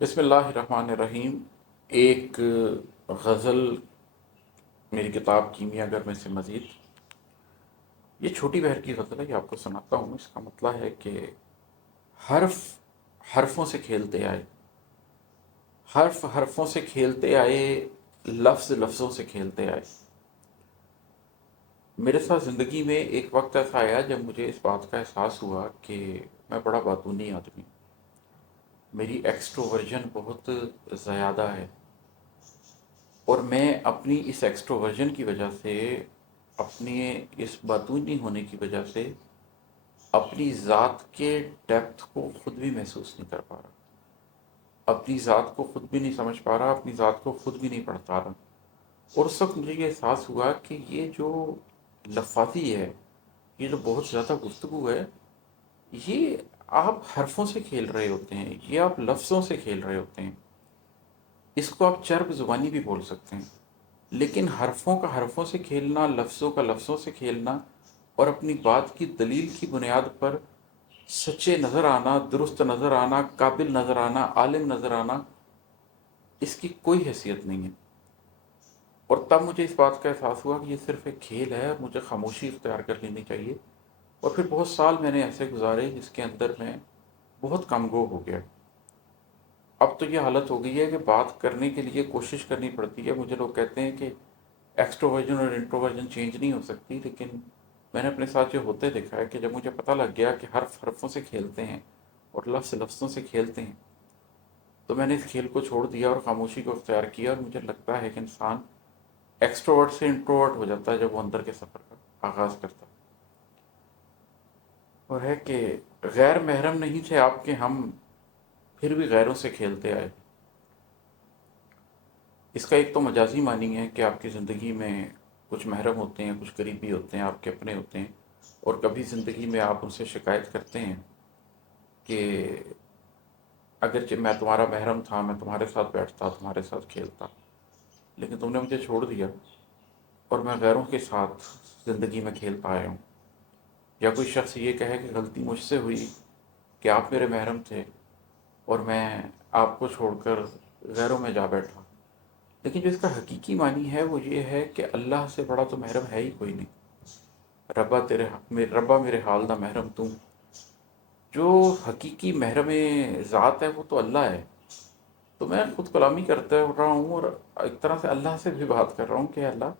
بسم اللہ الرحمن الرحیم۔ ایک غزل میری کتاب کیمیا گر میں سے مزید، یہ چھوٹی بہر کی غزل ہے، یہ آپ کو سناتا ہوں۔ اس کا مطلب ہے کہ حرف حرفوں سے کھیلتے آئے، حرف حرفوں سے کھیلتے آئے، لفظ لفظوں سے کھیلتے آئے۔ میرے ساتھ زندگی میں ایک وقت ایسا آیا جب مجھے اس بات کا احساس ہوا کہ میں بڑا باتونی آدمی ہوں، میری ایکسٹروورژن بہت زیادہ ہے، اور میں اپنی اس ایکسٹروورژن کی وجہ سے، اپنے اس باتونی ہونے کی وجہ سے، اپنی ذات کے ڈیپتھ کو خود بھی محسوس نہیں کر پا رہا، اپنی ذات کو خود بھی نہیں سمجھ پا رہا، اپنی ذات کو خود بھی نہیں پڑھ پا رہا۔ اور اس وقت مجھے یہ احساس ہوا کہ یہ جو لفاظی ہے، یہ جو بہت زیادہ گفتگو ہے، یہ آپ حرفوں سے کھیل رہے ہوتے ہیں، یہ آپ لفظوں سے کھیل رہے ہوتے ہیں، اس کو آپ چرب زبانی بھی بول سکتے ہیں، لیکن حرفوں کا حرفوں سے کھیلنا، لفظوں کا لفظوں سے کھیلنا، اور اپنی بات کی دلیل کی بنیاد پر سچے نظر آنا، درست نظر آنا، قابل نظر آنا، عالم نظر آنا، اس کی کوئی حیثیت نہیں ہے۔ اور تب مجھے اس بات کا احساس ہوا کہ یہ صرف ایک کھیل ہے، اور مجھے خاموشی اختیار کر لینی چاہیے۔ اور پھر بہت سال میں نے ایسے گزارے جس کے اندر میں بہت کم گو ہو گیا۔ اب تو یہ حالت ہو گئی ہے کہ بات کرنے کے لیے کوشش کرنی پڑتی ہے۔ مجھے لوگ کہتے ہیں کہ ایکسٹروورژن اور انٹروورژن چینج نہیں ہو سکتی، لیکن میں نے اپنے ساتھ یہ ہوتے دیکھا ہے کہ جب مجھے پتہ لگ گیا کہ حرف حرفوں سے کھیلتے ہیں اور لفظ لفظوں سے کھیلتے ہیں، تو میں نے اس کھیل کو چھوڑ دیا اور خاموشی کو اختیار کیا۔ اور مجھے لگتا ہے کہ انسان ایکسٹروورٹ سے انٹروورٹ ہو جاتا ہے جب وہ اندر کے سفر کا آغاز کرتا ہے۔ اور ہے کہ غیر محرم نہیں تھے آپ کے ہم، پھر بھی غیروں سے کھیلتے آئے۔ اس کا ایک تو مجازی معنی ہے کہ آپ کی زندگی میں کچھ محرم ہوتے ہیں، کچھ قریبی ہوتے ہیں، آپ کے اپنے ہوتے ہیں، اور کبھی زندگی میں آپ ان سے شکایت کرتے ہیں کہ اگرچہ میں تمہارا محرم تھا، میں تمہارے ساتھ بیٹھتا، تمہارے ساتھ کھیلتا، لیکن تم نے مجھے چھوڑ دیا اور میں غیروں کے ساتھ زندگی میں کھیلتا آیا ہوں۔ یا کوئی شخص یہ کہے کہ غلطی مجھ سے ہوئی کہ آپ میرے محرم تھے اور میں آپ کو چھوڑ کر غیروں میں جا بیٹھا، لیکن جو اس کا حقیقی معنی ہے وہ یہ ہے کہ اللہ سے بڑا تو محرم ہے ہی کوئی نہیں۔ ربا میرے حال دا محرم تم۔ جو حقیقی محرم ذات ہے وہ تو اللہ ہے۔ تو میں خود کلامی کرتا رہا ہوں، اور ایک طرح سے اللہ سے بھی بات کر رہا ہوں کہ اللہ